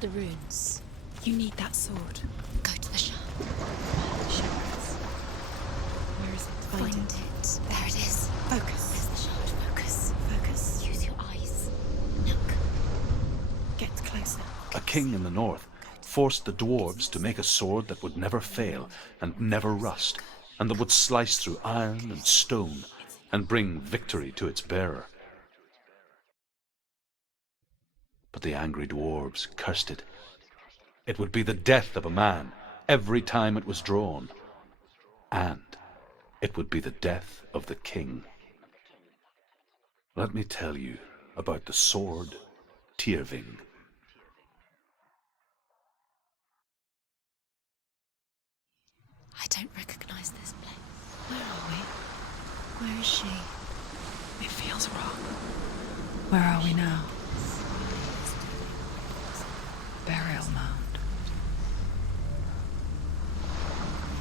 the runes. You need that sword. Go to the shop. Where is it? Find it. There it is. Focus. There's the shard. Focus. Focus. Use your eyes. Look. Get closer. A king in the north forced the dwarves to make a sword that would never fail and never rust, and that would slice through iron and stone and bring victory to its bearer. But the angry dwarves cursed it. It would be the death of a man every time it was drawn, and it would be the death of the king. Let me tell you about the sword Tyrving. I don't recognize this place. Where are we? Where is she? It feels wrong. Where are we now? Burial mound.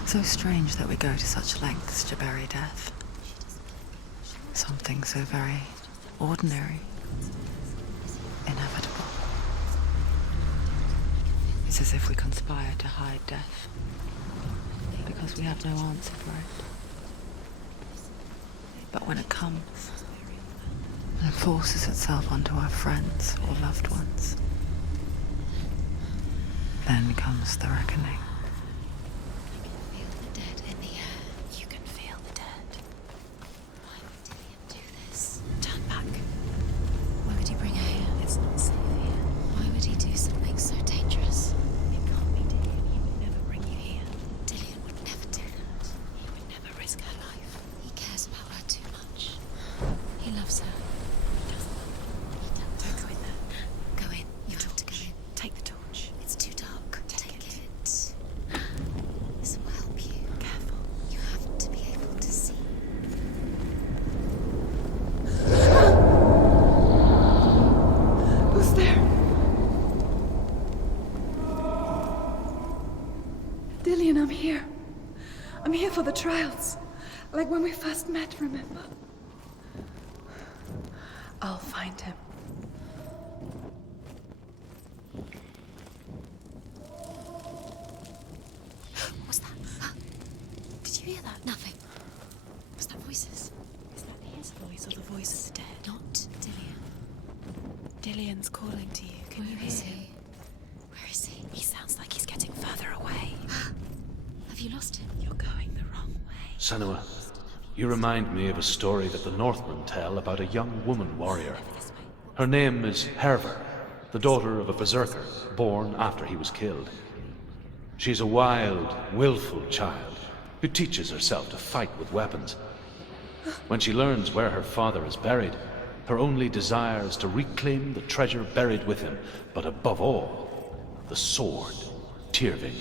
So strange that we go to such lengths to bury death. Something so very ordinary, inevitable. It's as if we conspire to hide death, because we have no answer for it. But when it comes, and forces itself onto our friends or loved ones, then comes the reckoning. Feel the dead in the air. You can feel the dead. Why would Dillian do this? Turn back. Why would he bring her here? It's not safe here. Why would he do something so dangerous? It can't be Dillian. He would never bring you here. Dillian would never do that. He would never risk her life. He cares about her too much. He loves her. He doesn't. Don't go in there. Go in. You have to go in. Take the torch. It's too dark. Take it. This will help you. Careful. You have to be able to see. Who's there? Dillian, I'm here. I'm here for the trials. Like when we first met, remember? I'll find him. What's that? Did you hear that? Nothing. Was that voices? Is that his voice or the voice of the dead? Not Dillian. Dillian's calling to you. Can you Where is hear him? he? Where is he? He sounds like he's getting further away. Have you lost him? You're going the wrong way. Senua, you remind me of a story that the Northmen tell about a young woman warrior. Her name is Herver, the daughter of a berserker born after he was killed. She's a wild, willful child who teaches herself to fight with weapons. When she learns where her father is buried, her only desire is to reclaim the treasure buried with him, but above all, the sword Tyrving.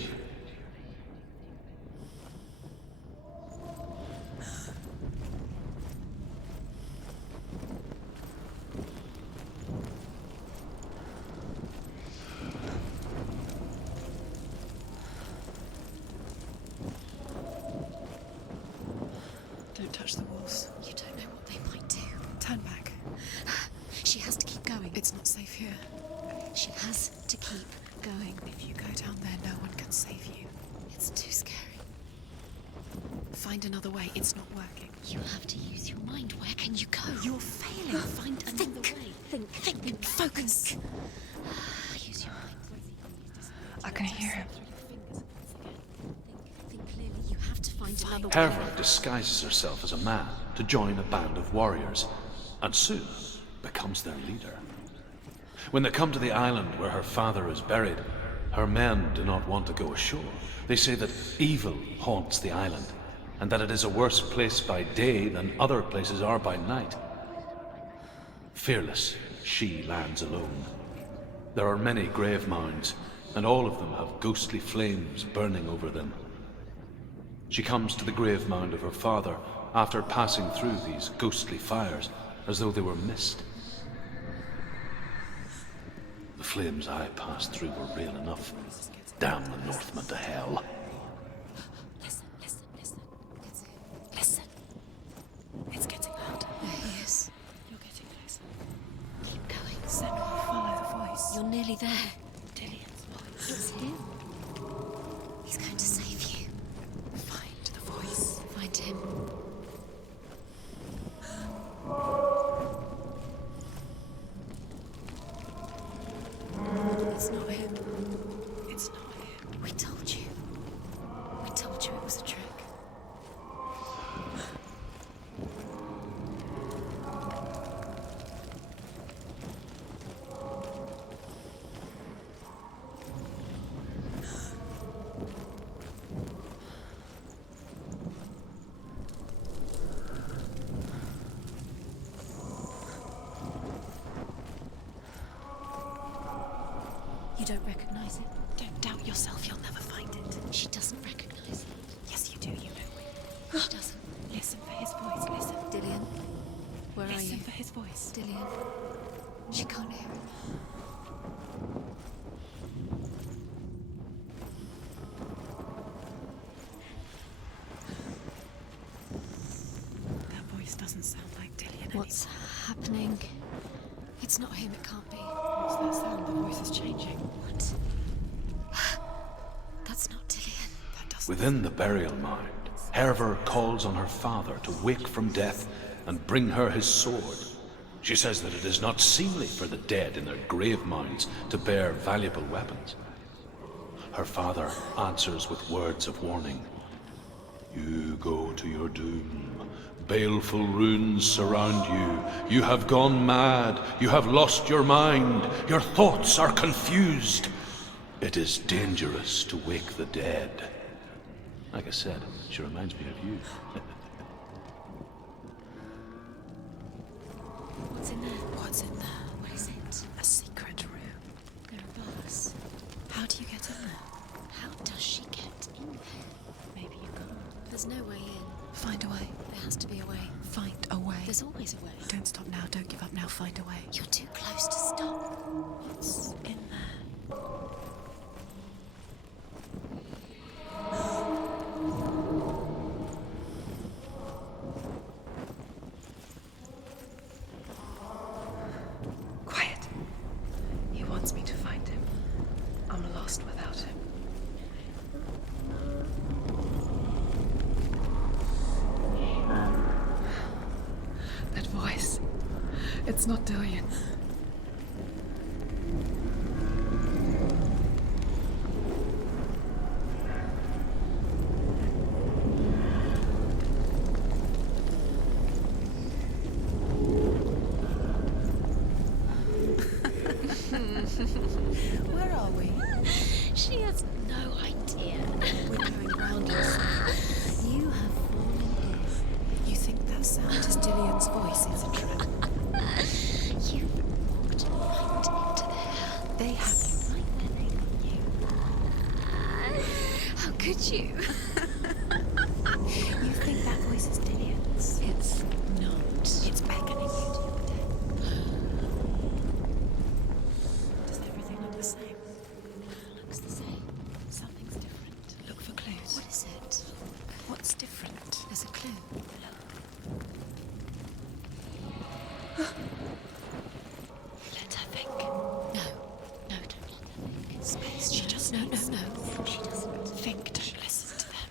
Don't touch the walls. You don't know what they might do. Turn back. She has to keep going. It's not safe here. She has to keep going. If you go down there, no one can save you. It's too scary. Find another way. It's not working. You have to use your mind. Where can you go? You're failing. Find another way. Think. Focus. Use your mind. I can hear him. Think clearly. You have to find another way. Herver disguises herself as a man to join a band of warriors, and soon becomes their leader. When they come to the island where her father is buried, her men do not want to go ashore. They say that evil haunts the island, and that it is a worse place by day than other places are by night. Fearless, she lands alone. There are many grave mounds, and all of them have ghostly flames burning over them. She comes to the grave mound of her father after passing through these ghostly fires as though they were mist. The flames I passed through were real enough. Damn the Northmen to hell. Listen. Listen. It's getting louder. There he is. You're getting closer. Keep going. Senua, follow the voice. You're nearly there. Dillian, It's him. He's going to save you. Find the voice. Find him. It's not him. It's not him. We told you. We told you it was a trick. You don't recognize it? Don't doubt yourself, you'll never find it. She doesn't recognize it. Yes, you do, you know. She doesn't. Listen for his voice, listen. Dillian, where are you? Listen for his voice. Dillian, she can't hear it. That voice doesn't sound like Dillian What's happening? It's not him, it can't be. What's that sound? The voice is changing. What? That's not Dillian. That doesn't. Within the burial mound, Herver calls on her father to wake from death and bring her his sword. She says that it is not seemly for the dead in their grave mounds to bear valuable weapons. Her father answers with words of warning. You go to your doom. Baleful runes surround you. You have gone mad. You have lost your mind. Your thoughts are confused. It is dangerous to wake the dead. Like I said, she reminds me of you. What's in there? What's in there? What is it? A secret room. There are bars. How do you get in there? How does she get in there? Maybe you can't. There's no way in. Find a way. There has to be a way. Find a way. There's always a way. Don't stop now. Don't give up now. Find a way. You're too close to stop. What's in there? Quiet. He wants me to find him. I'm lost without him. That voice. It's not Dillian. Where are we? She has no idea. We're going round in circles. You have fallen in. You think that sound is Dillian's voice? It's a trick. You walked right into there. They have Frightening you. How could you? You think that voice is Dillian's? It's not. It's beckoning you to your death. Does everything look the same? Looks the same. Something's different. Look for clues. What is it? What's different? There's a clue. Let her think. No. No, don't let her think. Space. She just No, needs. no, no. She doesn't. Think. Don't listen to them.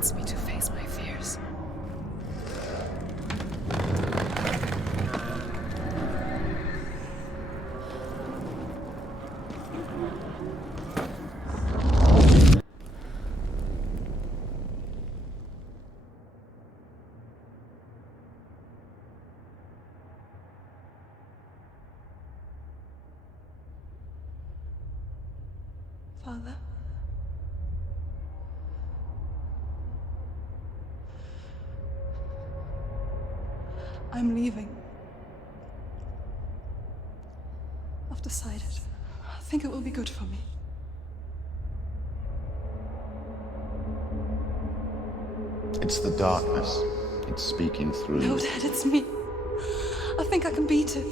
wants me to face my fears. Father? I'm leaving. I've decided. I think it will be good for me. It's the darkness. It's speaking through No, you. Dad, it's me. I think I can beat it.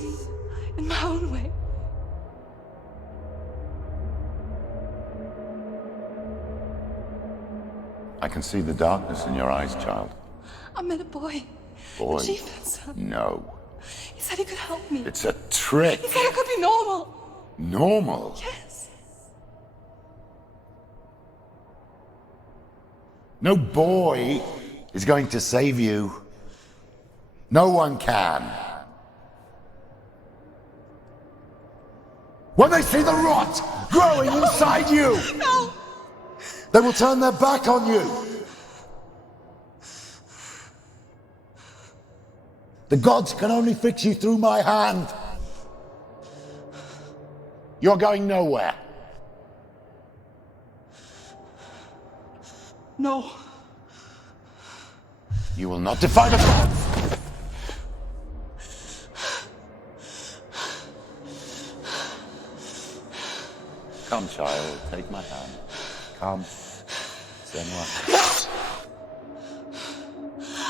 In my own way. I can see the darkness in your eyes, child. I met a boy. Boy. The chief and son. No. He said he could help me. It's a trick. He said I could be normal. Normal. Yes. No boy is going to save you. No one can. When they see the rot growing inside you, No! they will turn their back on you. The gods can only fix you through my hand. You're going nowhere. No. You will not defy the gods. Come, child, take my hand. Come. Senua.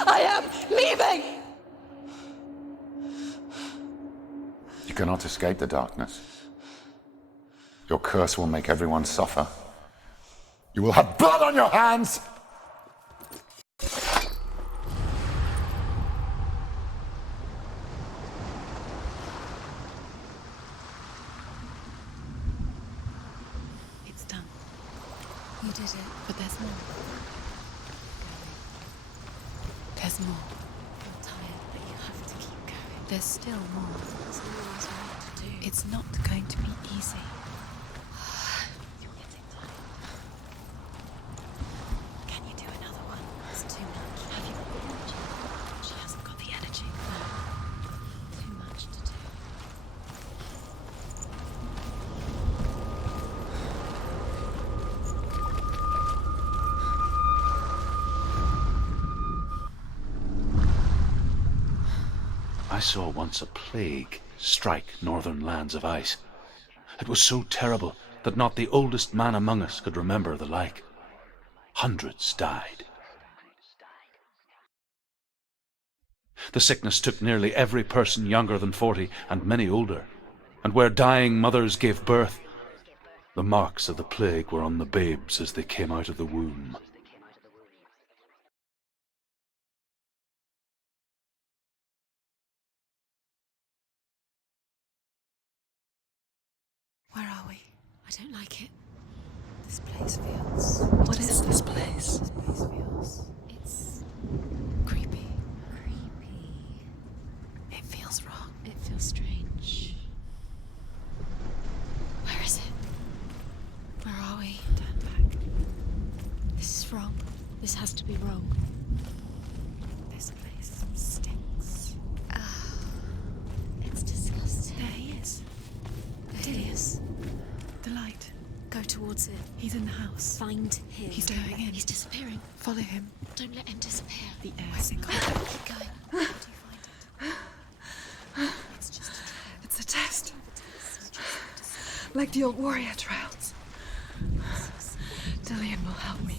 I am leaving! You cannot escape the darkness. Your curse will make everyone suffer. You will have blood on your hands! It's done. You did it, but there's more. There's more. You're tired, but you have to keep going. There's still more. There's always more to do. It's not going to be easy. You're getting tired. Can you do another one? It's too much. Have you got the energy? She hasn't got the energy. No. Too much to do. I saw once a plague strike northern lands of ice. It was so terrible that not the oldest man among us could remember the like. Hundreds died. The sickness took nearly every person younger than 40 and many older, and where dying mothers gave birth, the marks of the plague were on the babes as they came out of the womb. Where are we? I don't like it. This place feels... What is this place? This place feels... It's... creepy. Creepy. It feels wrong. It feels strange. Where is it? Where are we? Turn back. This is wrong. This has to be wrong. This place stinks. It's disgusting. There he is. There he is. The light. Go towards it. He's in the house. Find him. He's going in. He's disappearing. Follow him. Don't let him disappear. The air Where's is in it going? Keep going. How do you find it? It's just a trap. It's a test. It's just a test. Like the old warrior trials. Dillian will help me.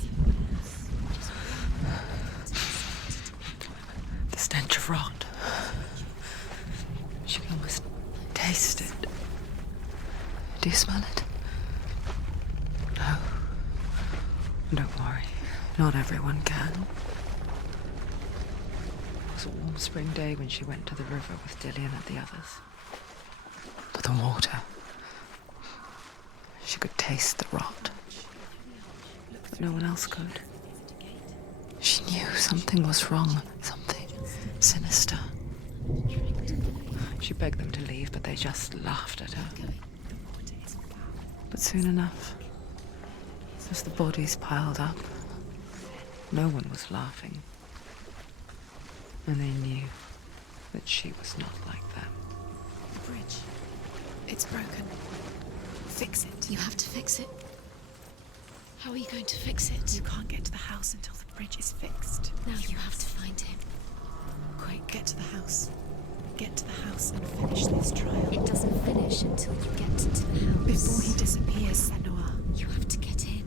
The stench of rot. She can almost taste it. Do you smell it? No. Don't worry. Not everyone can. It was a warm spring day when she went to the river with Dillian and the others. But the water... she could taste the rot. But no one else could. knew something was wrong, something sinister. She begged them to leave, but they just laughed at her. But soon enough, as the bodies piled up, no one was laughing. And they knew that she was not like them. The bridge. It's broken. Fix it. You have to fix it. How are you going to fix it? You can't get to the house until the bridge is fixed. Now you have to find him. Quick, get to the house. Get to the house and finish this trial. It doesn't finish until you get to the house. Before he disappears, Senua. You have to get in.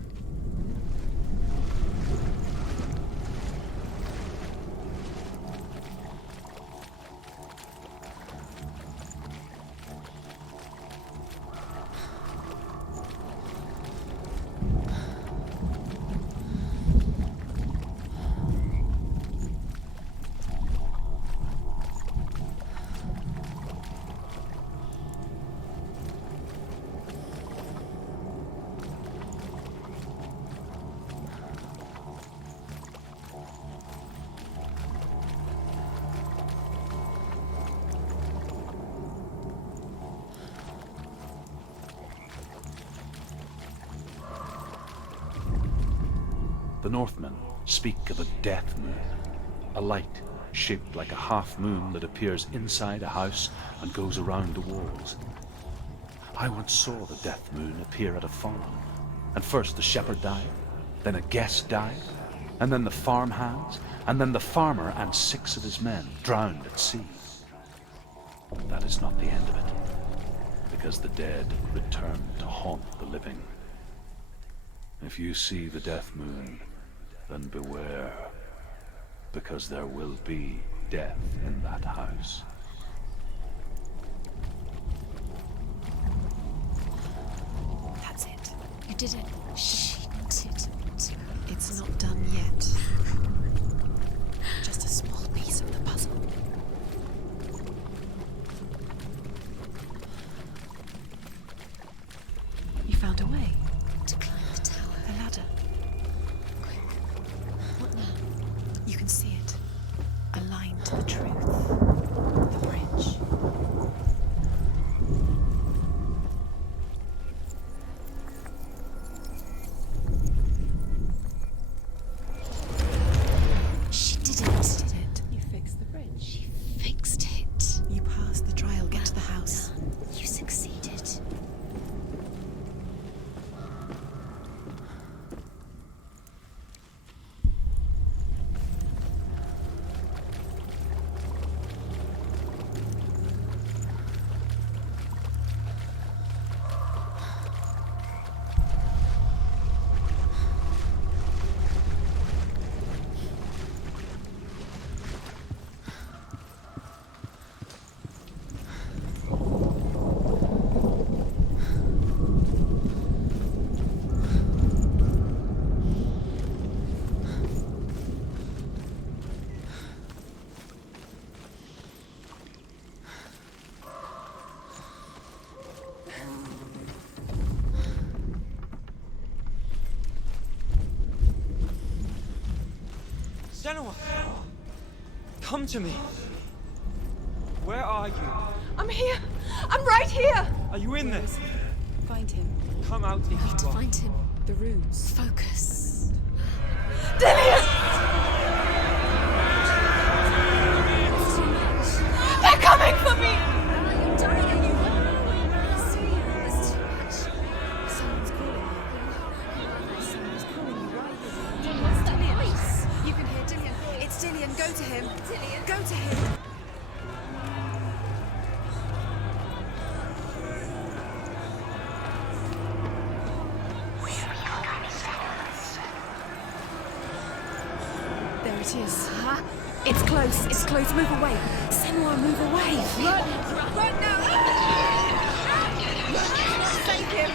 The Northmen speak of a death moon, a light shaped like a half moon that appears inside a house and goes around the walls. I once saw the death moon appear at a farm, and first the shepherd died, then a guest died, and then the farmhands, and then the farmer and 6 of his men drowned at sea. But that is not the end of it, because the dead return to haunt the living. If you see the death moon, then beware, because there will be death in that house. That's it. You did it. She did. It's not done yet. Just a small piece of the puzzle. You found a way To climb the tower. the ladder. Quick. What now? You can see it. Aligned to the truth. The bridge. She did it. Did it. You fixed the bridge. She fixed it. You passed the trial. Get to the house. You succeeded. Senua! Come to me! Where are you? I'm here. I'm right here. Are you in there? Find him. Come out if We have to you are. find him. The runes. Focus. Dillian! It's too much. They're coming for me! You're dying. I see you. There's too much. Someone's calling you. Someone's calling you right here. What's that voice? You can hear Dillian. It's Dillian. Go to him. Dillian? Go to him. There it is. It's close. It's close. Move away. Senua, move away. Run! Run now! Save him!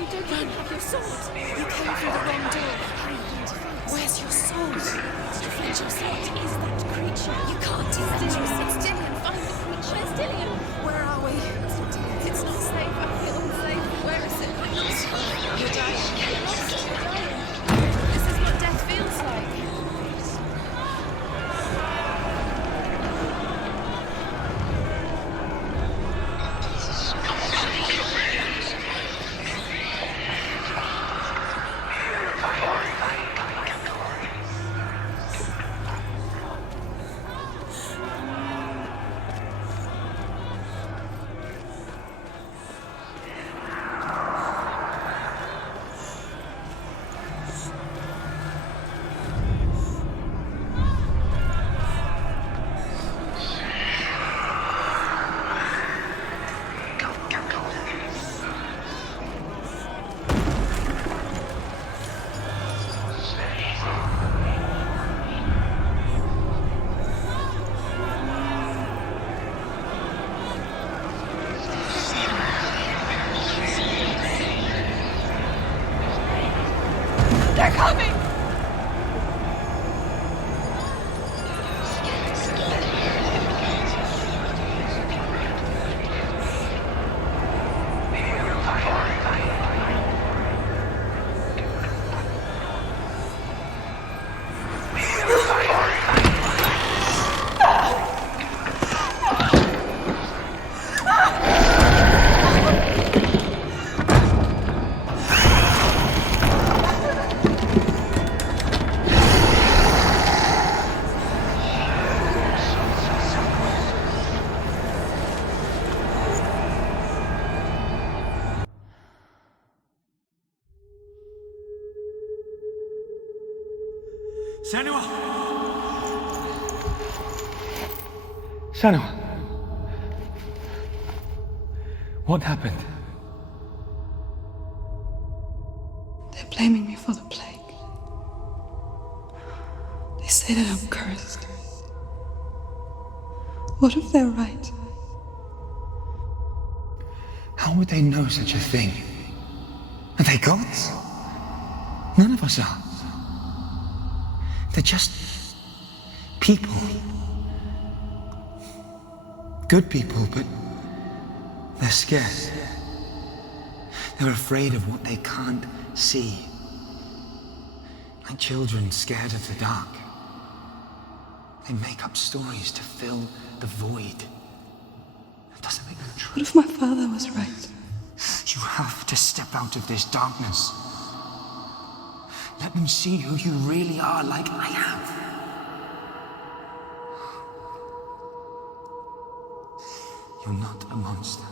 You don't even have your sword. You came through the wrong door. Where's your sword? Defend yourself. What is that creature? You can't do that. It's Dillian. Find the creature. Where's Dillian? Where are we? It's not safe. I feel unsafe. Where is it? You're dying. This is what death feels like. They're coming! Senua! Senua! What happened? They're blaming me for the plague. They say that I'm cursed. What if they're right? How would they know such a thing? Are they gods? None of us are. They're just people. Good people, but they're scared. They're afraid of what they can't see. Like children scared of the dark. They make up stories to fill the void. It doesn't make them true. What if my father was right? You have to step out of this darkness. Let them see who you really are, like I have. You're not a monster.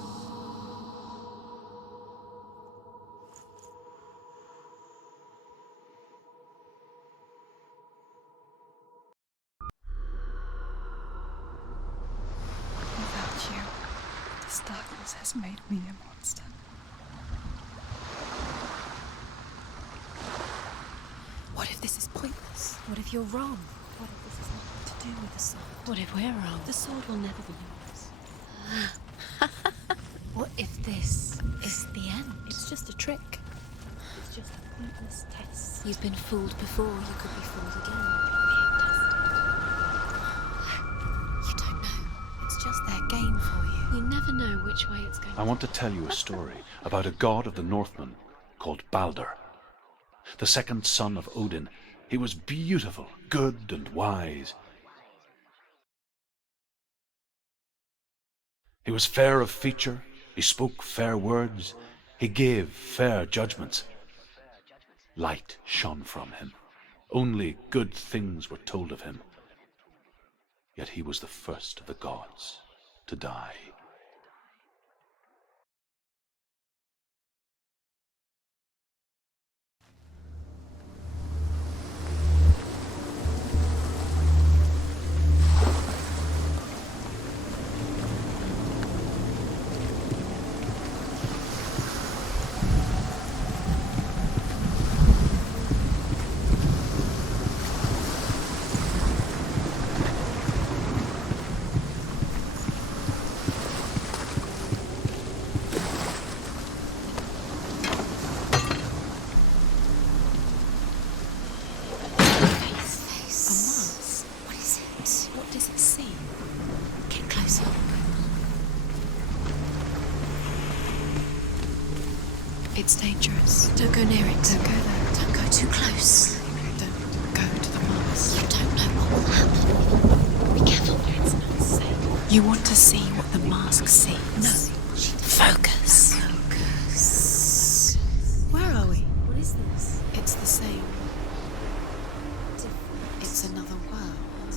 Without you, this darkness has made me a monster. What if this is pointless? What if you're wrong? What if this has nothing to do with the sword? What if we're wrong? The sword will never be yours. What if this is the end? It's just a trick. It's just a pointless test. You've been fooled before, you could be fooled again. You don't know. It's just their game for you. You never know which way it's going. I want to tell you a story about a god of the Northmen called Baldur. The second son of Odin. He was beautiful, good and wise. He was fair of feature, he spoke fair words, he gave fair judgments. Light shone from him. Only good things were told of him. Yet he was the first of the gods to die. It's dangerous. Don't go near it. Don't go there. Don't go too close. Don't go to the mask. You don't know what will happen. Be careful. It's not safe. You want to see what the mask sees. No. Focus. Focus. Where are we? What is this? It's the same. It's another world.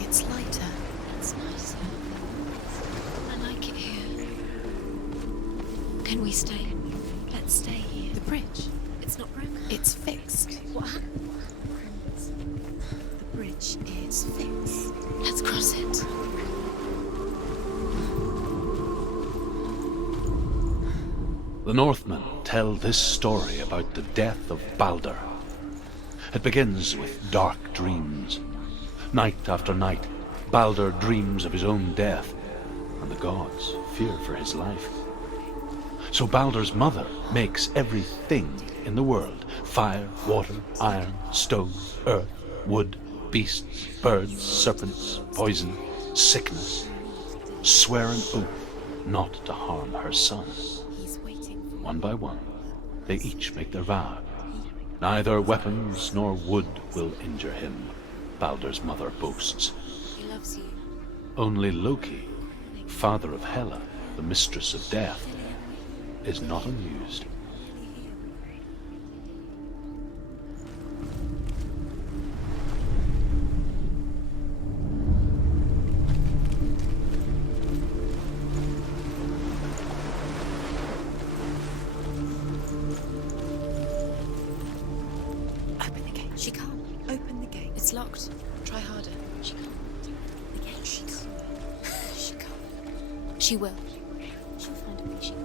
It's lighter. It's nicer. I like it here. Can we stay? Let's stay here. The bridge? It's not broken. It's fixed. What happened? The bridge is fixed. Let's cross it. The Northmen tell this story about the death of Baldur. It begins with dark dreams. Night after night, Baldur dreams of his own death, and the gods fear for his life. So Baldur's mother makes everything in the world: fire, water, iron, stone, earth, wood, beasts, birds, serpents, poison, sickness. Swear an oath not to harm her son. One by one, they each make their vow. Neither weapons nor wood will injure him, Baldur's mother boasts. He loves you. Only Loki, father of Hela, the mistress of death, is not amused. Open the gate. She can't. Open the gate. It's locked. Try harder. She can't. The gate. She can't. She can't. She will. She'll find a way. She will.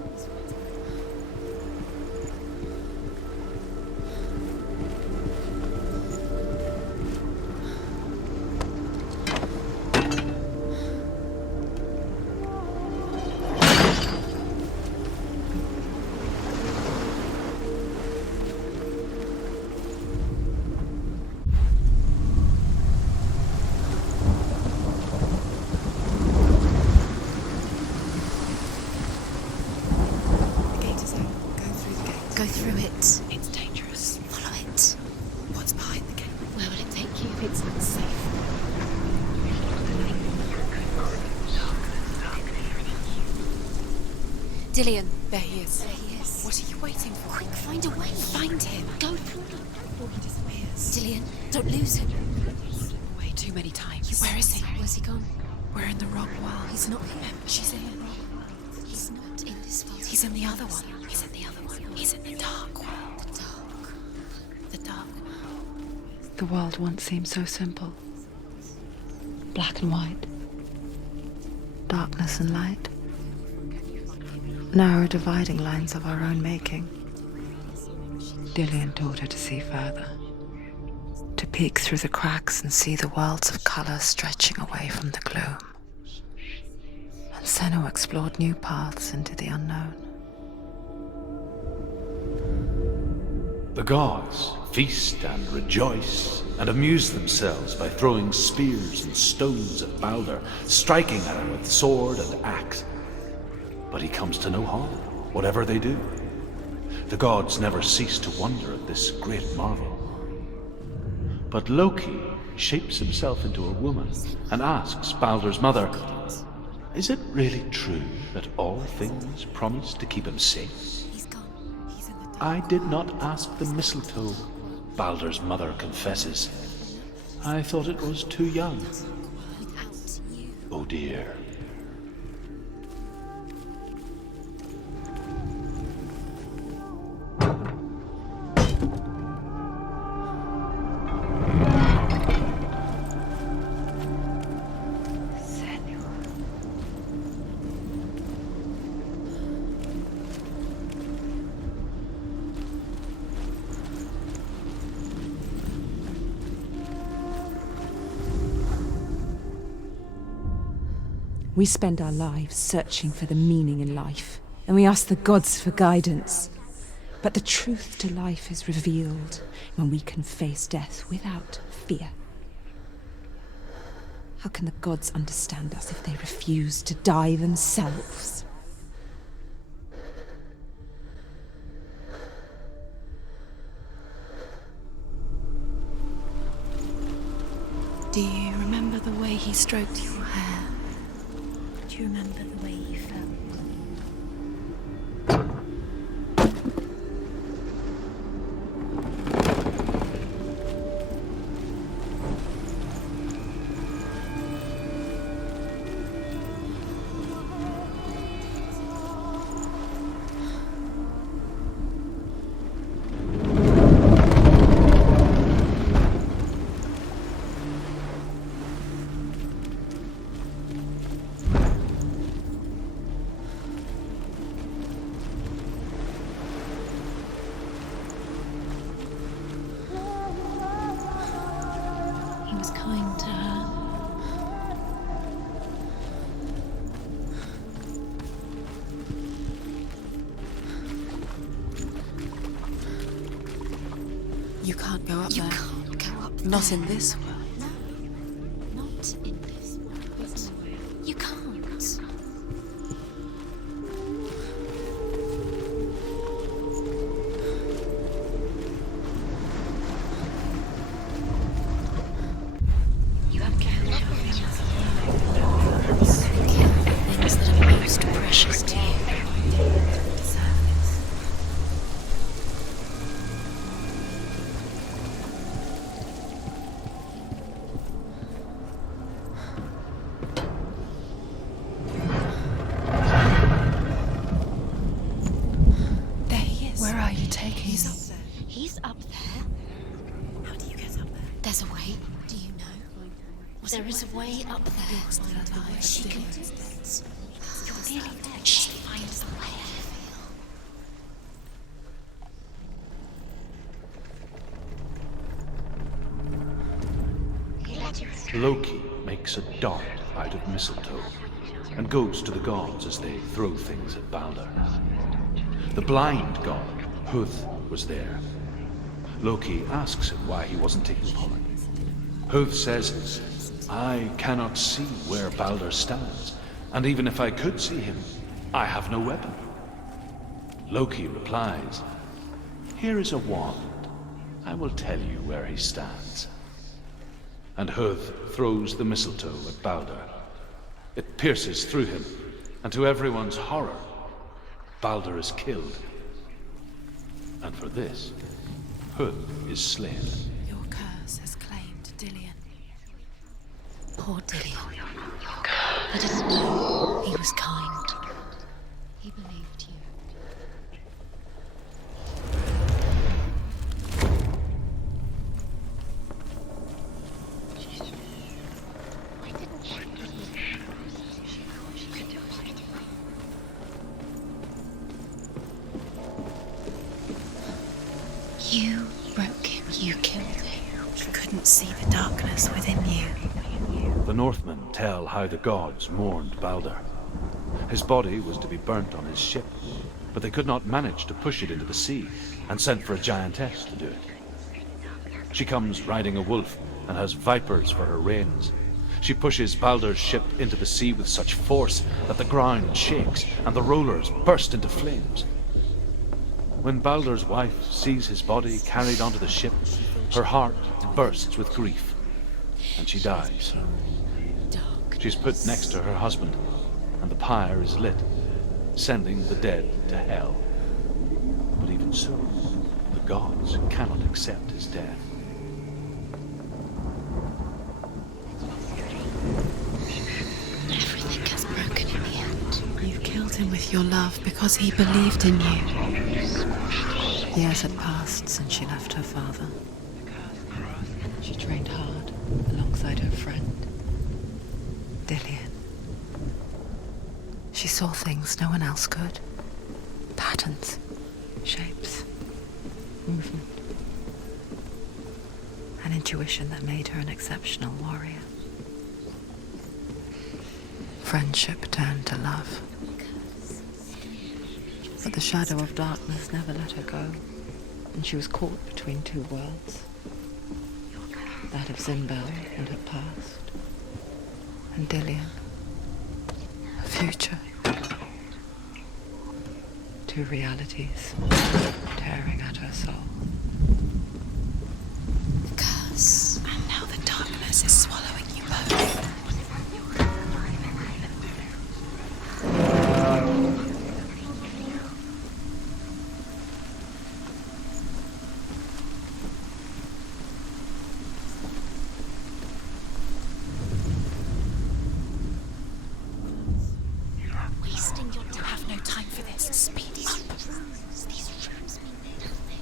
Go through it. It's dangerous. Follow it. What's behind the gate? Where will it take you if it's unsafe? Dillian. There he is. There he is. What are you waiting for? Quick, find a way. Find him. Go through it before he disappears. Dillian, don't lose him. Way too many times. Where is he? Where's he gone? We're in the wrong world. He's not here. She's in the wrong world. He's not in this world. He's in the other one. He's in the other one. He's in the dark world. The dark. The dark world. The world once seemed so simple. Black and white. Darkness and light. Narrow dividing lines of our own making. Dillian taught her to see further. To peek through the cracks and see the worlds of colour stretching away from the gloom. And Senua explored new paths into the unknown. The gods feast and rejoice and amuse themselves by throwing spears and stones at Baldur, striking at him with sword and axe. But he comes to no harm, whatever they do. The gods never cease to wonder at this great marvel. But Loki shapes himself into a woman and asks Baldur's mother, "Is it really true that all things promise to keep him safe?" "I did not ask the mistletoe," Baldur's mother confesses. "I thought it was too young." Oh dear. We spend our lives searching for the meaning in life, and we ask the gods for guidance. But the truth to life is revealed when we can face death without fear. How can the gods understand us if they refuse to die themselves? Do you remember the way he stroked your hair? Do you remember the way you felt? Was kind to her. You can't go up there. You can't go up there. Not in this world. No, not in this world. You can't. You have killed things that are most precious to you. Where are you taking He's me? up there. He's up there. How do you get up there? There's a way. Do you know? There is a way up there. She can do this. You're nearly dead. She finds a way. Loki makes a dart out of mistletoe and goes to the gods as they throw things at Balder. The blind god, Huth, was there. Loki asks him why he wasn't taking part. Huth says, I cannot see where Balder stands, and even if I could see him, I have no weapon. Loki replies, here is a wand. I will tell you where he stands. And Huth throws the mistletoe at Balder. It pierces through him, and to everyone's horror, Balder is killed. And for this, Huth is slain. Your curse has claimed Dillion. Poor Dillion. He didn't know he was kind. He believed you. You broke him. You killed him. You couldn't see the darkness within you. The Northmen tell how the gods mourned Balder. His body was to be burnt on his ship, but they could not manage to push it into the sea, and sent for a giantess to do it. She comes riding a wolf and has vipers for her reins. She pushes Balder's ship into the sea with such force that the ground shakes and the rollers burst into flames. When Balder's wife sees his body carried onto the ship, her heart bursts with grief, and she dies. She's put next to her husband, and the pyre is lit, sending the dead to hell. But even so, the gods cannot accept his death. Everything gets broken in the end. You killed him with your love because he believed in you. Years had passed since she left her father. She trained hard alongside her friend, Dillion. She saw things no one else could. Patterns, shapes, movement. An intuition that made her an exceptional warrior. Friendship turned to love. But the shadow of darkness never let her go, and she was caught between two worlds. That of Zimbel and her past, and Dillion, her future. Two realities tearing at her soul. The curse. And now the darkness is swallowing you both. Wasting your time. You have no time for this. Speed up. These rooms mean nothing.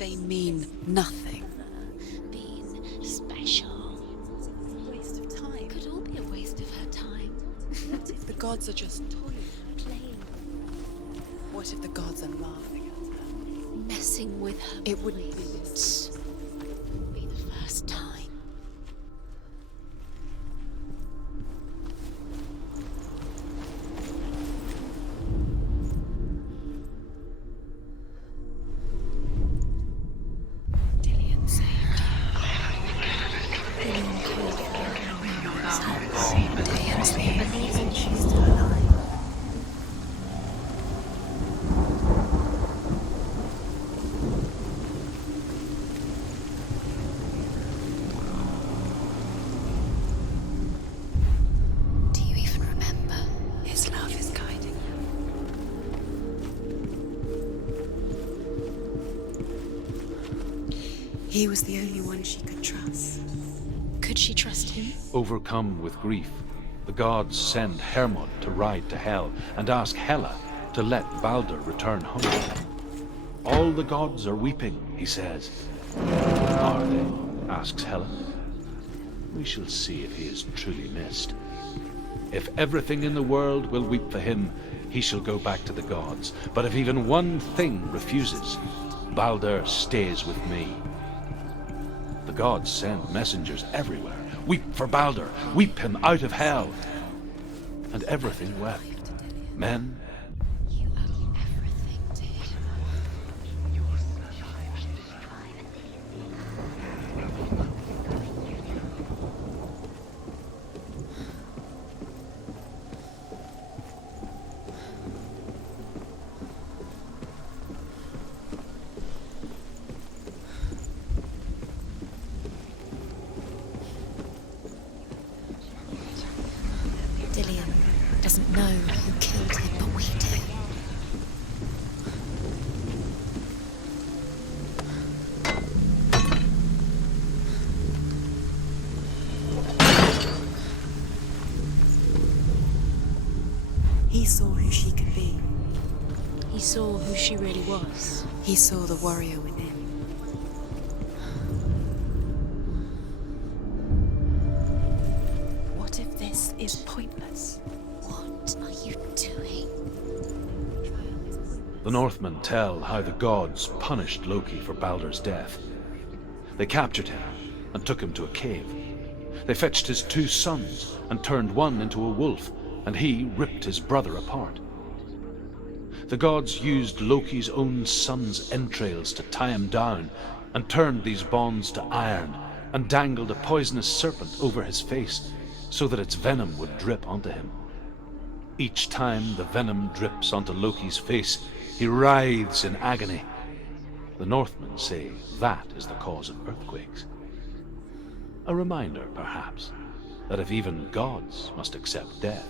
They mean nothing. Being special. Waste of time. Could all be a waste of her time. What if the gods are just toying? Playing, What if the gods are laughing at her? messing with her. It wouldn't be this. Be the first time. Dillian saved Believes and she's still alive. Do you even remember? His love is guiding you. He was the only one she could trust. Could she trust him? Overcome with grief, the gods send Hermod to ride to Hell and ask Hela to let Baldur return home. All the gods are weeping, he says. Are they? Asks Hela. We shall see if he is truly missed. If everything in the world will weep for him, he shall go back to the gods. But if even one thing refuses, Baldur stays with me. The gods send messengers everywhere. Weep for Baldur, weep him out of Hell. And everything wept. Men, You owe everything to him. Dillian doesn't know who killed him, but we do. He saw who she could be. He saw who she really was. He saw the warrior within. What if this is pointless? What are you doing? the Northmen tell how the gods punished Loki for Baldur's death. They captured him and took him to a cave. They fetched his 2 sons and turned one into a wolf, and he ripped his brother apart. The gods used Loki's own son's entrails to tie him down, and turned these bonds to iron, and dangled a poisonous serpent over his face, so that its venom would drip onto him. Each time the venom drips onto Loki's face, he writhes in agony. The Northmen say that is the cause of earthquakes. A reminder, perhaps, that if even gods must accept death,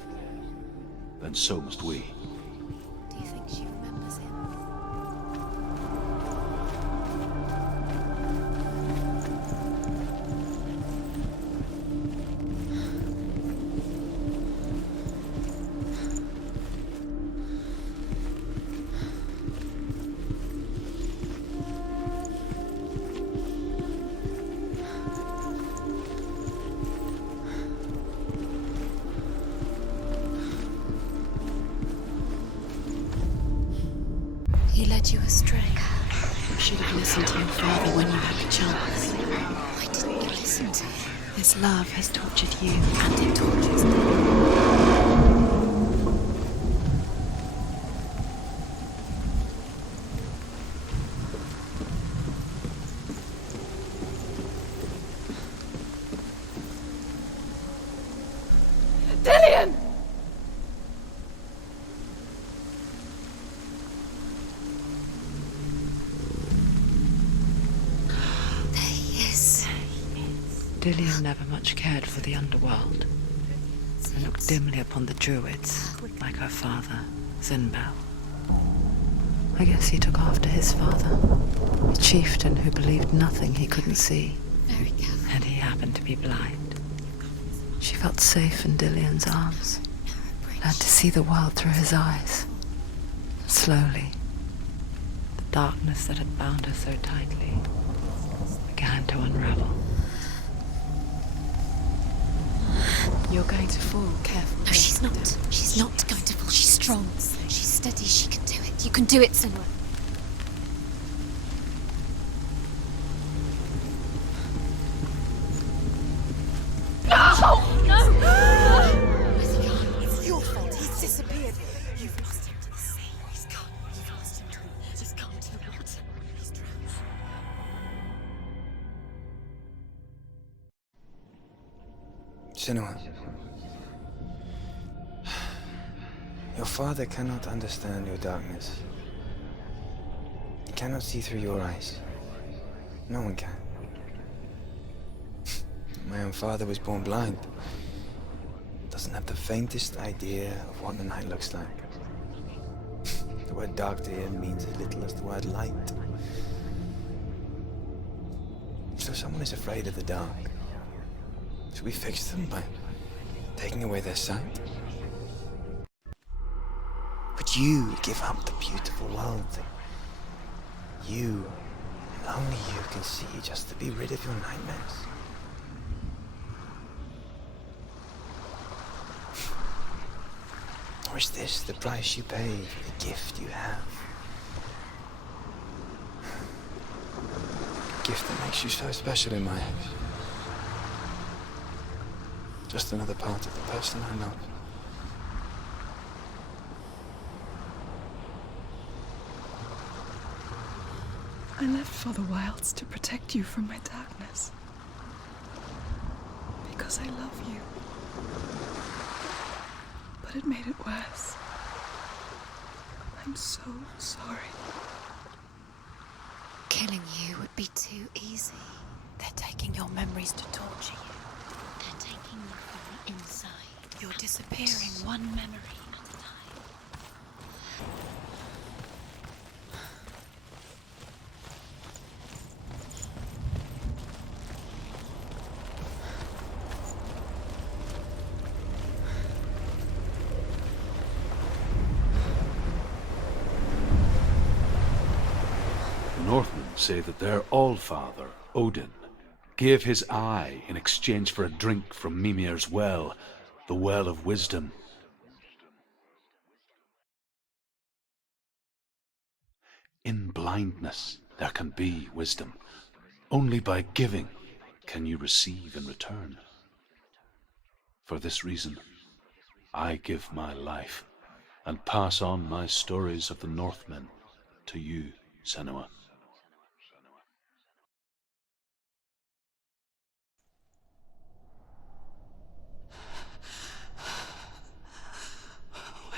then so must we. Do you think she remembers him? He led you astray. You should have listened to your father when you had the chance. Why didn't you listen to him? His love has tortured you. And it tortures me. Dillian! There he is. Dillian never much cared for the underworld, and looked dimly upon the druids, like her father, Zinbel. I guess he took after his father, a chieftain who believed nothing he couldn't see, Very careful. and he happened to be blind. She felt safe in Dillian's arms, learned to see the world through his eyes. Slowly, the darkness that had bound her so tightly began to unravel. You're going to fall, careful. No, she's not. She's not going to fall. She's strong. She's steady. She can do it. You can do it, Senua. Where's he gone? It's your fault. He's disappeared. You've lost him to the sea. He's gone. You've lost him to He's gone to the water. He's drowned. Senua, your father cannot understand your darkness. He cannot see through your eyes. No one can. My own father was born blind. Doesn't have the faintest idea of what the night looks like. The word dark to him means as little as the word light. So someone is afraid of the dark. Should we fix them by taking away their sight? Would you give up the beautiful world that you, and only you, can see just to be rid of your nightmares? Or is this the price you pay for the gift you have? A gift that makes you so special in my eyes. Just another part of the person I love. I left for the wilds to protect you from my darkness. Because I love you. But it made it worse. I'm so sorry. Killing you would be too easy. They're taking your memories to torture you. They're taking you from the inside. You're disappearing one memory at a time. Northmen say that their Allfather, Odin, gave his eye in exchange for a drink from Mimir's well, the Well of Wisdom. In blindness there can be wisdom. Only by giving can you receive in return. For this reason, I give my life and pass on my stories of the Northmen to you, Senua.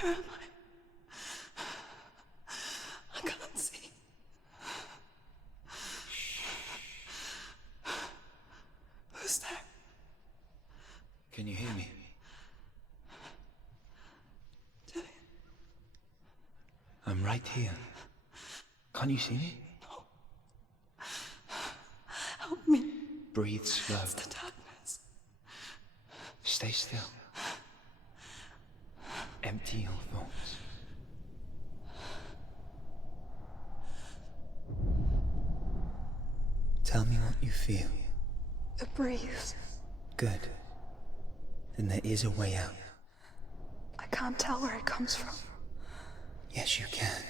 Where am I? I can't see. Who's there? Can you hear me? I'm right here. Can't you see me? No. Help me. Breathe slow. It's the darkness. Stay still. Empty your thoughts. Tell me what you feel. The breeze. Good. Then there is a way out. I can't tell where it comes from. Yes, you can.